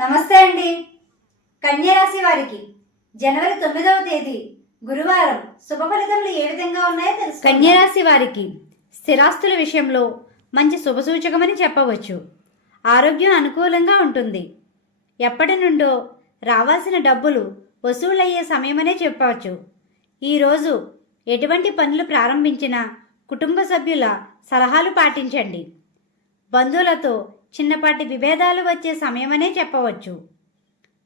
నమస్తే అండి. కన్యరాశి వారికి జనవరి 9వ తేదీ గురువారం శుభ ఫలితములు ఏ విధంగా ఉన్నాయో తెలుసు. కన్యరాశి వారికి స్థిరాస్తుల విషయంలో మంచి శుభసూచకమని చెప్పవచ్చు. ఆరోగ్యం అనుకూలంగా ఉంటుంది. ఎప్పటి నుండో రావాల్సిన డబ్బులు వసూలయ్యే సమయమనే చెప్పవచ్చు. ఈరోజు ఎటువంటి పనులు ప్రారంభించినా కుటుంబ సభ్యుల సలహాలు పాటించండి. బంధువులతో చిన్నపాటి విభేదాలు వచ్చే సమయమనే చెప్పవచ్చు.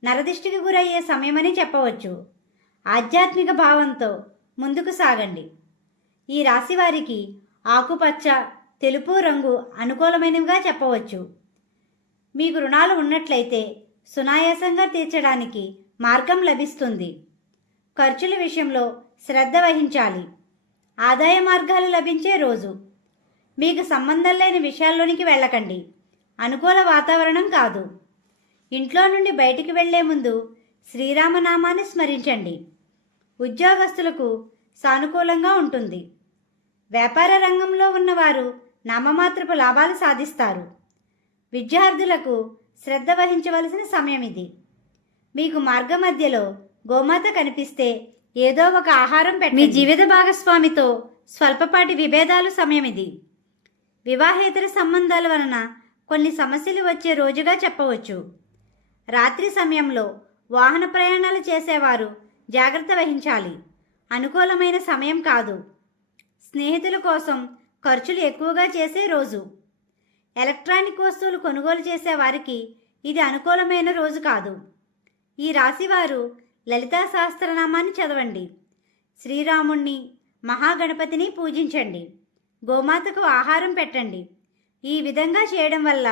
నరదిష్టికి గురయ్యే సమయమని చెప్పవచ్చు. ఆధ్యాత్మిక భావంతో ముందుకు సాగండి. ఈ రాశి వారికి ఆకుపచ్చ, తెలుపు రంగు అనుకూలమైనవిగా చెప్పవచ్చు. మీకు రుణాలు ఉన్నట్లయితే సునాయాసంగా తీర్చడానికి మార్గం లభిస్తుంది. ఖర్చుల విషయంలో శ్రద్ధ వహించాలి. ఆదాయ మార్గాలు లభించే రోజు. మీకు సంబంధం లేని విషయాల్లోనికి వెళ్ళకండి. అనుకూల వాతావరణం కాదు. ఇంట్లో నుండి బయటికి వెళ్లే ముందు శ్రీరామనామాన్ని స్మరించండి. ఉద్యోగస్తులకు సానుకూలంగా ఉంటుంది. వ్యాపార రంగంలో ఉన్నవారు నామమాత్రపు లాభాలు సాధిస్తారు. విద్యార్థులకు శ్రద్ధ వహించవలసిన సమయం ఇది. మీకు మార్గ మధ్యలో గోమాత కనిపిస్తే ఏదో ఒక ఆహారం పెట్టండి. మీ జీవిత భాగస్వామితో స్వల్పపాటి విభేదాలు సమయం ఇది. వివాహేతర సంబంధాల వలన కొన్ని సమస్యలు వచ్చే రోజుగా చెప్పవచ్చు. రాత్రి సమయంలో వాహన ప్రయాణాలు చేసేవారు జాగ్రత్త వహించాలి. అనుకూలమైన సమయం కాదు. స్నేహితుల కోసం ఖర్చులు ఎక్కువగా చేసే రోజు. ఎలక్ట్రానిక్ వస్తువులు కొనుగోలు చేసే వారికి ఇది అనుకూలమైన రోజు కాదు. ఈ రాశివారు లలితా సహస్రనామాన్ని చదవండి. శ్రీరాముణ్ణి, మహాగణపతిని పూజించండి. గోమాతకు ఆహారం పెట్టండి. ఈ విధంగా చేయడం వల్ల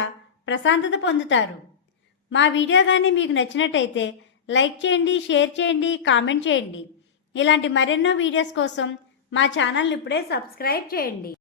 ప్రశాంతత పొందుతారు. మా వీడియో కానీ మీకు నచ్చినట్టయితే లైక్ చేయండి, షేర్ చేయండి, కామెంట్ చేయండి. ఇలాంటి మరెన్నో వీడియోస్ కోసం మా ఛానల్ని ఇప్పుడే సబ్స్క్రైబ్ చేయండి.